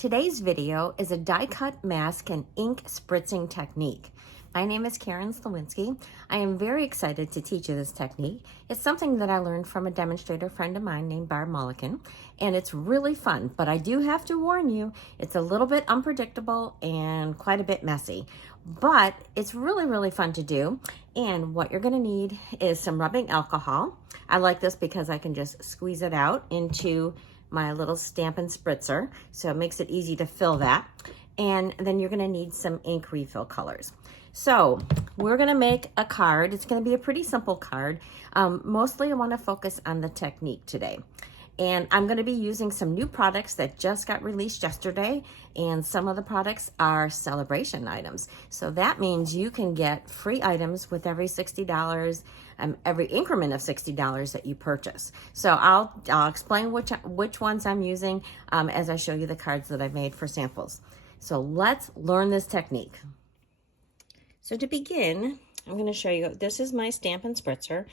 Today's video is a die cut mask and ink spritzing technique. My name is Karen Slawinski. I am very excited to teach you this technique. It's something that I learned from a demonstrator friend of mine named Barb Millikin, and it's really fun, but I do have to warn you, it's a little bit unpredictable and quite a bit messy, but it's really fun to do. And what you're gonna need is some rubbing alcohol. I like this because I can just squeeze it out into my little Stampin' Spritzer, so it makes it easy to fill that. And then you're gonna need some ink refill colors. So we're gonna make a card. It's gonna be a pretty simple card. Mostly I wanna focus on the technique today. And I'm gonna be using some new products that just got released yesterday, and some of the products are Sale-a-Bration items. So that means you can get free items with every $60, every increment of $60 that you purchase. So I'll explain which ones I'm using as I show you the cards that I've made for samples. So let's learn this technique. So to begin, I'm going to show you, this is my Stampin' Spritzer,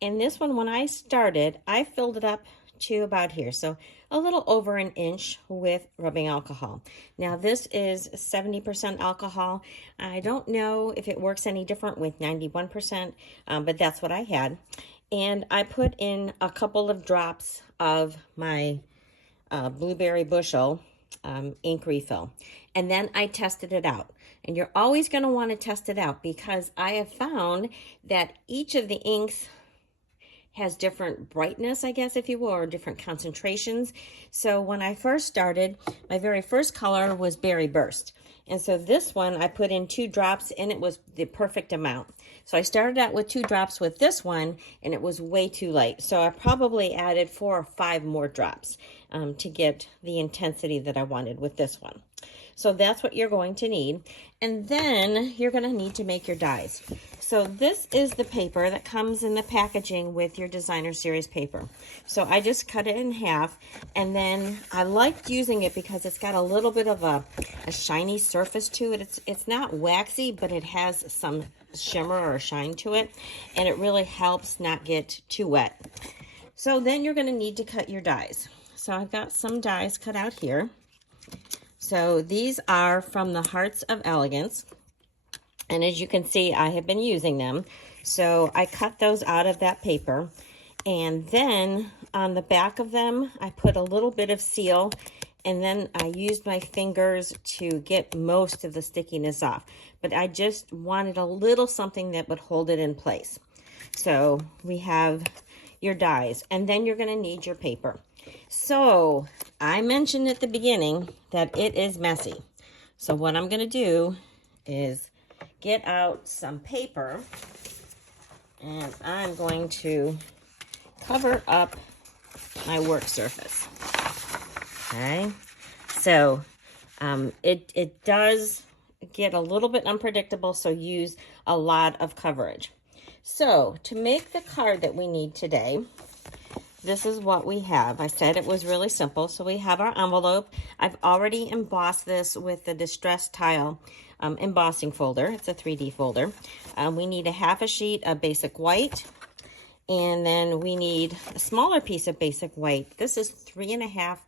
and this one, when I started, I filled it up to about here, so a little over an inch with rubbing alcohol. Now this is 70% alcohol. I don't know if it works any different with 91%, but that's what I had. And I put in a couple of drops of my Blueberry Bushel ink refill, and then I tested it out. And you're always going to want to test it out because I have found that each of the inks has different brightness, I guess, if you will, or different concentrations. So when I first started, my very first color was Berry Burst. And so this one, I put in 2 drops and it was the perfect amount. So I started out with 2 drops with this one and it was way too light. So I probably added 4 or 5 more drops to get the intensity that I wanted with this one. So that's what you're going to need. And then you're going to need to make your dies. So this is the paper that comes in the packaging with your designer series paper. So I just cut it in half, and then I liked using it because it's got a little bit of a shiny surface to it. It's not waxy, but it has some shimmer or shine to it, and it really helps not get too wet. So then you're going to need to cut your dies. So I've got some dies cut out here. So these are from the Hearts of Elegance, and as you can see, I have been using them. So I cut those out of that paper, and then on the back of them, I put a little bit of seal, and then I used my fingers to get most of the stickiness off. But I just wanted a little something that would hold it in place. So we have your dies, and then you're going to need your paper. So I mentioned at the beginning that it is messy. So what I'm going to do is get out some paper, and I'm going to cover up my work surface. Okay, so it does get a little bit unpredictable, so use a lot of coverage. So to make the card that we need today, this is what we have. I said it was really simple. So we have our envelope. I've already embossed this with the Distress Tile embossing folder. It's a 3D folder. We need a half a sheet of basic white. And then we need a smaller piece of basic white. This is 3.25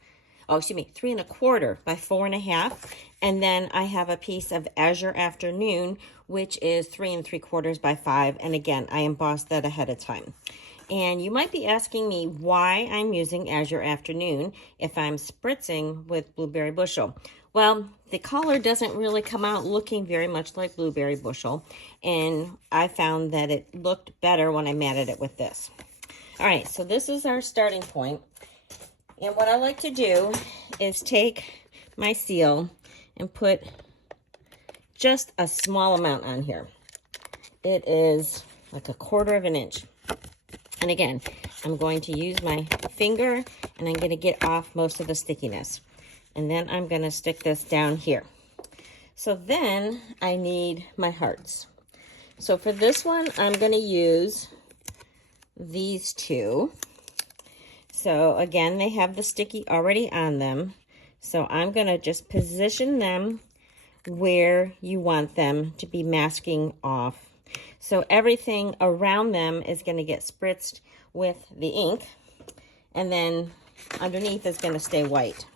by 4.5. And then I have a piece of Azure Afternoon, which is 3 3/4 by 5. And again, I embossed that ahead of time. And you might be asking me why I'm using Azure Afternoon if I'm spritzing with Blueberry Bushel. Well, the color doesn't really come out looking very much like Blueberry Bushel, and I found that it looked better when I matted it with this. All right, so this is our starting point. And what I like to do is take my seal and put just a small amount on here. It is like 1/4 of an inch. And again, I'm going to use my finger, and I'm going to get off most of the stickiness. And then I'm going to stick this down here. So then I need my hearts. So for this one, I'm going to use these 2. So again, they have the sticky already on them. So I'm going to just position them where you want them to be masking off. So everything around them is going to get spritzed with the ink, and then underneath is going to stay white.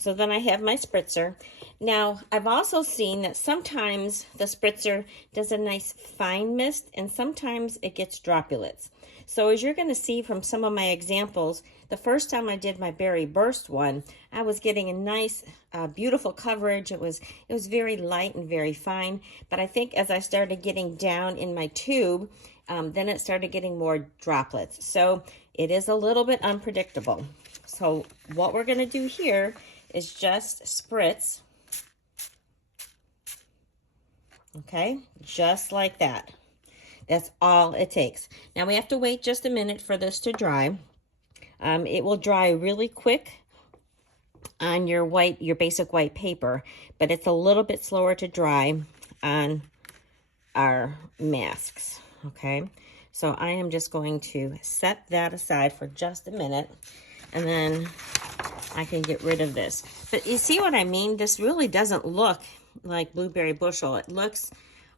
So then I have my spritzer. Now, I've also seen that sometimes the spritzer does a nice fine mist and sometimes it gets droplets. So as you're going to see from some of my examples, the first time I did my Berry Burst one, I was getting a nice, beautiful coverage. It was very light and very fine. But I think as I started getting down in my tube, then it started getting more droplets. So it is a little bit unpredictable. So what we're going to do here is just spritz, okay, just like that. That's all it takes. Now we have to wait just a minute for this to dry. It will dry really quick on your basic white paper, but it's a little bit slower to dry on our masks, okay? So I am just going to set that aside for just a minute, and then I can get rid of this. But you see what I mean? This really doesn't look like Blueberry Bushel. It looks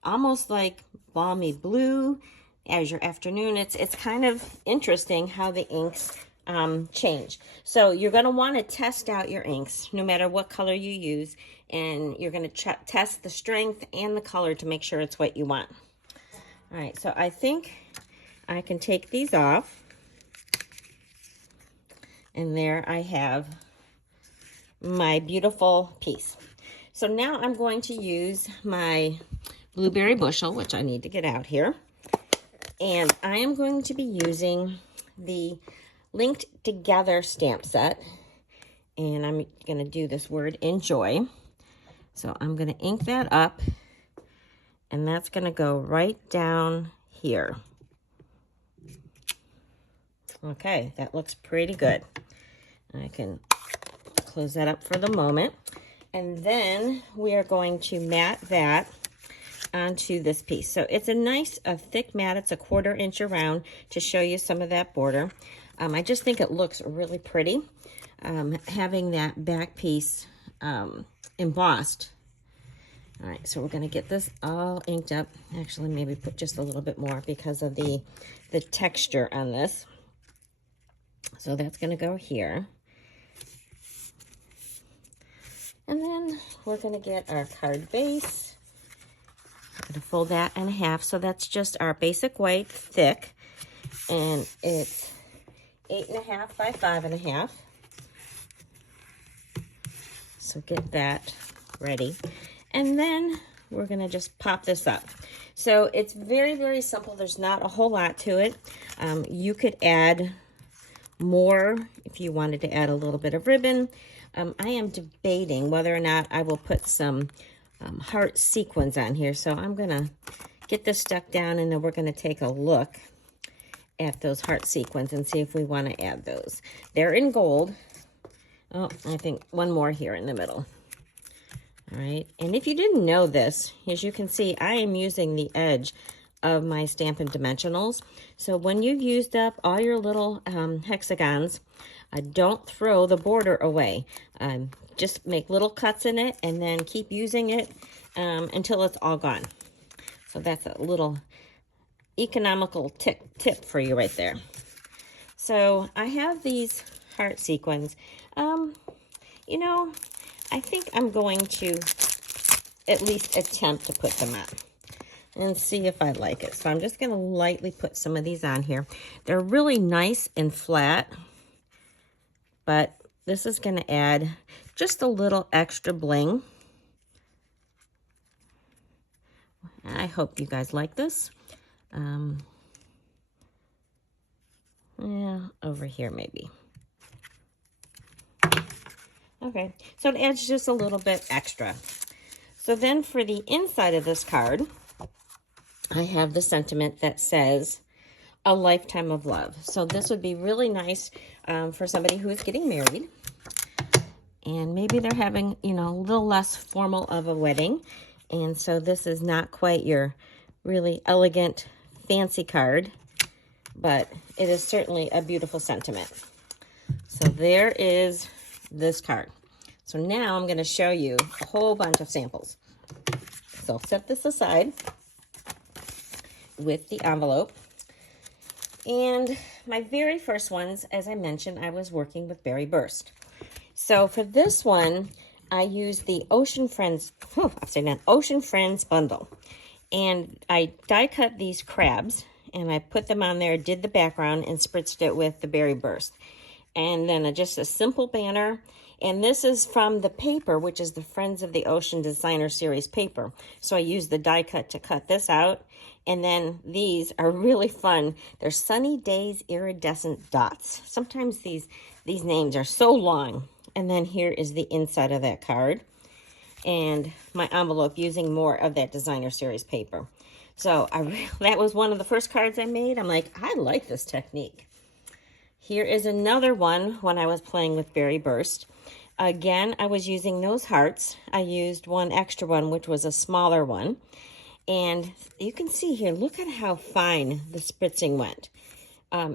almost like balmy blue, azure afternoon. It's kind of interesting how the inks change. So you're going to want to test out your inks no matter what color you use, and you're going to test the strength and the color to make sure it's what you want. All right, so I think I can take these off. And there I have my beautiful piece. So now I'm going to use my Blueberry Bushel, which I need to get out here. And I am going to be using the Linked Together stamp set. And I'm going to do this word enjoy. So I'm going to ink that up. And that's going to go right down here. Okay, that looks pretty good. I can close that up for the moment. And then we are going to mat that onto this piece. So it's a nice, thick mat. It's a 1/4 inch around to show you some of that border. I just think it looks really pretty, having that back piece embossed. All right, so we're going to get this all inked up. Actually, maybe put just a little bit more because of the texture on this. So that's going to go here. And then we're going to get our card base. I'm going to fold that in half. So that's just our basic white thick. And it's 8.5 by 5.5. So get that ready. And then we're going to just pop this up. So it's very, very simple. There's not a whole lot to it. You could add more if you wanted to add a little bit of ribbon. I am debating whether or not I will put some heart sequins on here. So I'm going to get this stuck down, and then we're going to take a look at those heart sequins and see if we want to add those. They're in gold. Oh, I think one more here in the middle. All right, and if you didn't know this, as you can see, I am using the edge of my Stampin' Dimensionals. So when you've used up all your little hexagons, don't throw the border away. Just make little cuts in it and then keep using it until it's all gone. So that's a little economical tip for you right there. So I have these heart sequins. You know, I think I'm going to at least attempt to put them on and see if I like it. So I'm just going to lightly put some of these on here. They're really nice and flat, but this is going to add just a little extra bling. I hope you guys like this. Yeah, over here maybe. Okay, so it adds just a little bit extra. So then for the inside of this card, I have the sentiment that says, a lifetime of love. So this would be really nice for somebody who is getting married. And maybe they're having, you know, a little less formal of a wedding. And so this is not quite your really elegant, fancy card. But it is certainly a beautiful sentiment. So there is this card. So now I'm going to show you a whole bunch of samples. So I'll set this aside with the envelope. And my very first ones, as I mentioned, I was working with Berry Burst. So for this one, I used the Ocean Friends, Ocean Friends bundle. And I die cut these crabs and I put them on there, did the background and spritzed it with the Berry Burst. And then just a simple banner. And this is from the paper, which is the Friends of the Ocean Designer Series paper. So I used the die cut to cut this out. And then these are really fun. They're Sunny Days Iridescent Dots. Sometimes these names are so long. And then here is the inside of that card. And my envelope using more of that Designer Series paper. So that was one of the first cards I made. I'm like, I like this technique. Here is another one when I was playing with Berry Burst. Again, I was using those hearts. I used one extra one, which was a smaller one. And you can see here, look at how fine the spritzing went.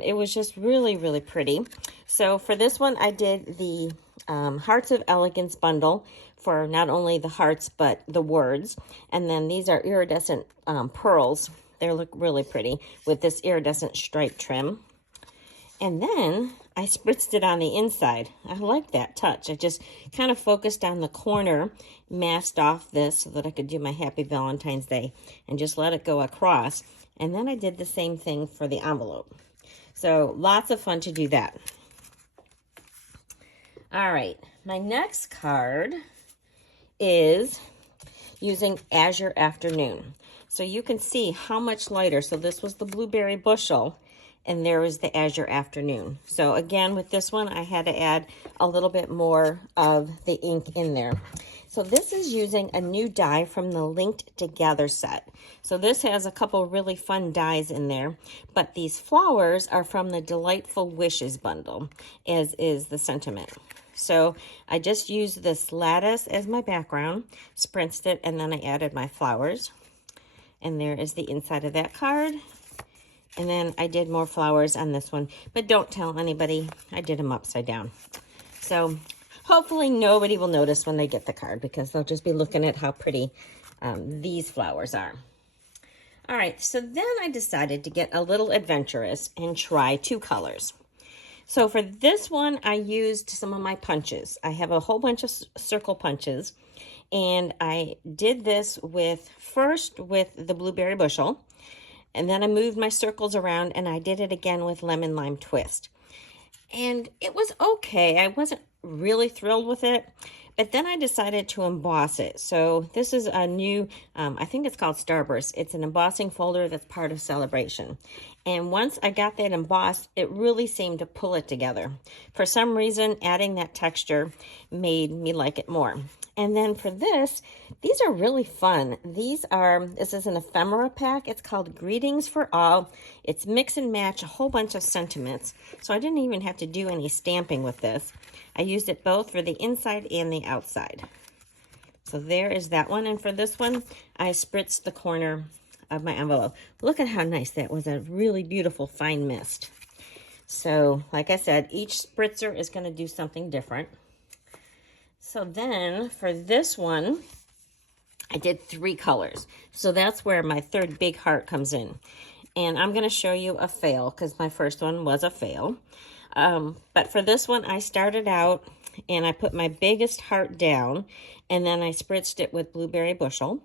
It was just really, really pretty. So for this one, I did the Hearts of Elegance bundle for not only the hearts, but the words. And then these are iridescent pearls. They look really pretty with this iridescent stripe trim. And then I spritzed it on the inside. I like that touch. I just kind of focused on the corner, masked off this so that I could do my Happy Valentine's Day and just let it go across. And then I did the same thing for the envelope. So lots of fun to do that. All right, my next card is using Azure Afternoon. So you can see how much lighter. So this was the Blueberry Bushel. And there is the Azure Afternoon. So again, with this one, I had to add a little bit more of the ink in there. So this is using a new die from the Linked Together set. So this has a couple really fun dies in there, but these flowers are from the Delightful Wishes bundle, as is the sentiment. So I just used this lattice as my background, spritzed it, and then I added my flowers. And there is the inside of that card. And then I did more flowers on this one, but don't tell anybody, I did them upside down. So hopefully nobody will notice when they get the card because they'll just be looking at how pretty these flowers are. All right, so then I decided to get a little adventurous and try 2 colors. So for this one, I used some of my punches. I have a whole bunch of circle punches, and I did this first with the Blueberry Bushel. And then I moved my circles around and I did it again with Lemon Lime Twist. And it was okay. I wasn't really thrilled with it. But then I decided to emboss it. So this is a new, I think it's called Starburst. It's an embossing folder that's part of Sale-a-Bration. And once I got that embossed, it really seemed to pull it together. For some reason, adding that texture made me like it more. And then for this, these are really fun. This is an ephemera pack. It's called Greetings for All. It's mix and match a whole bunch of sentiments. So I didn't even have to do any stamping with this. I used it both for the inside and the outside. So there is that one. And for this one, I spritzed the corner of my envelope. Look at how nice that was. A really beautiful fine mist. So like I said, each spritzer is going to do something different. So then for this one, I did 3 colors. So that's where my third big heart comes in. And I'm going to show you a fail because my first one was a fail. But for this one, I started out and I put my biggest heart down and then I spritzed it with Blueberry Bushel.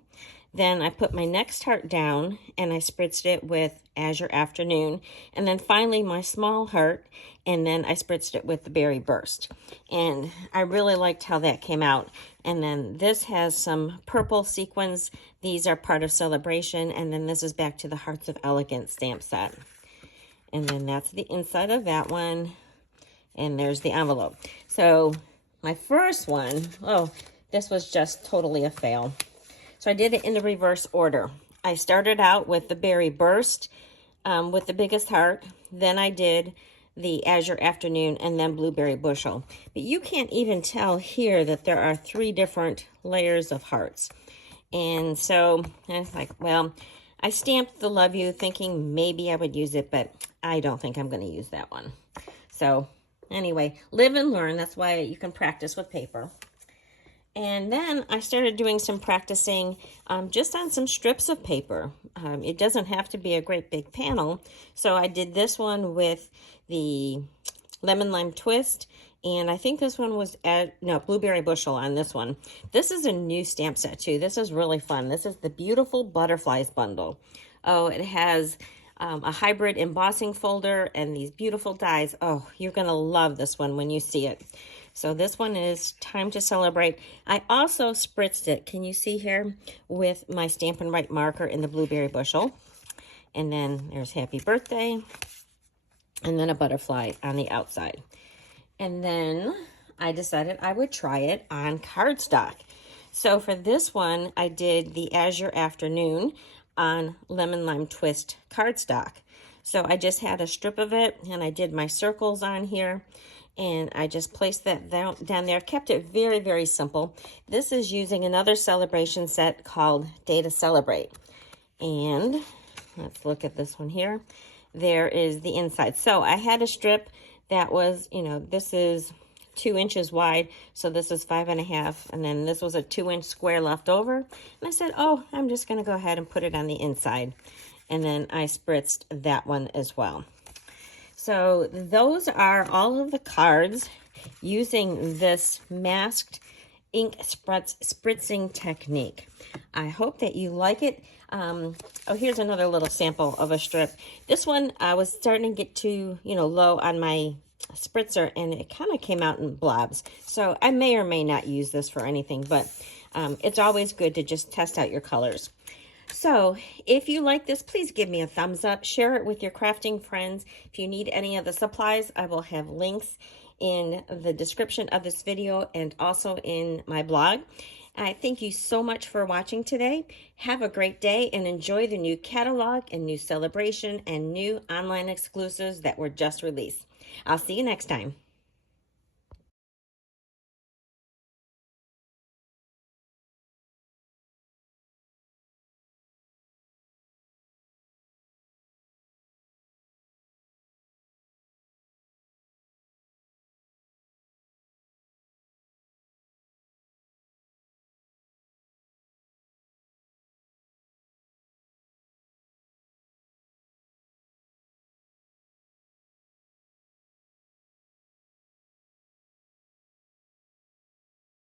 Then I put my next heart down and I spritzed it with Azure Afternoon. And then finally my small heart, and then I spritzed it with the Berry Burst. And I really liked how that came out. And then this has some purple sequins. These are part of Sale-a-Bration. And then this is back to the Hearts of Elegance stamp set. And then that's the inside of that one. And there's the envelope. So my first one, this was just totally a fail. So I did it in the reverse order. I started out with the Berry Burst with the biggest heart. Then I did the Azure Afternoon and then Blueberry Bushel. But you can't even tell here that there are 3 different layers of hearts. And so I was like, well, I stamped the Love You thinking maybe I would use it, but I don't think I'm going to use that one. So anyway, live and learn. That's why you can practice with paper. And then I started doing some practicing just on some strips of paper. It doesn't have to be a great big panel. So I did this one with the Lemon Lime Twist And I think this one was at, no, Blueberry Bushel on this one. This is a new stamp set too. This is really fun. This is the Beautiful Butterflies bundle. Oh, it has a hybrid embossing folder and these beautiful dies. Oh, you're going to love this one when you see it. So this one is Time to Celebrate. I also spritzed it, can you see here, with my Stampin' Write marker in the Blueberry Bushel. And then there's Happy Birthday, and then a butterfly on the outside. And then I decided I would try it on cardstock. So for this one, I did the Azure Afternoon on Lemon Lime Twist cardstock. So I just had a strip of it, and I did my circles on here, and I just placed that down there. Kept it very, very simple. This is using another celebration set called Day to Celebrate. And let's look at this one here. There is the inside. So I had a strip that was, you know, this is 2 inches wide, so this is 5.5, and then this was a 2-inch square left over. And I said, oh, I'm just going to go ahead and put it on the inside. And then I spritzed that one as well. So those are all of the cards using this masked ink spritzing technique. I hope that you like it. Oh, here's another little sample of a strip. This one I was starting to get too, low on my spritzer, and it kind of came out in blobs. So I may or may not use this for anything, but it's always good to just test out your colors. So if you like this, please give me a thumbs up. Share it with your crafting friends. If you need any of the supplies, I will have links in the description of this video and also in my blog. I thank you so much for watching today. Have a great day and enjoy the new catalog and new celebration and new online exclusives that were just released. I'll see you next time.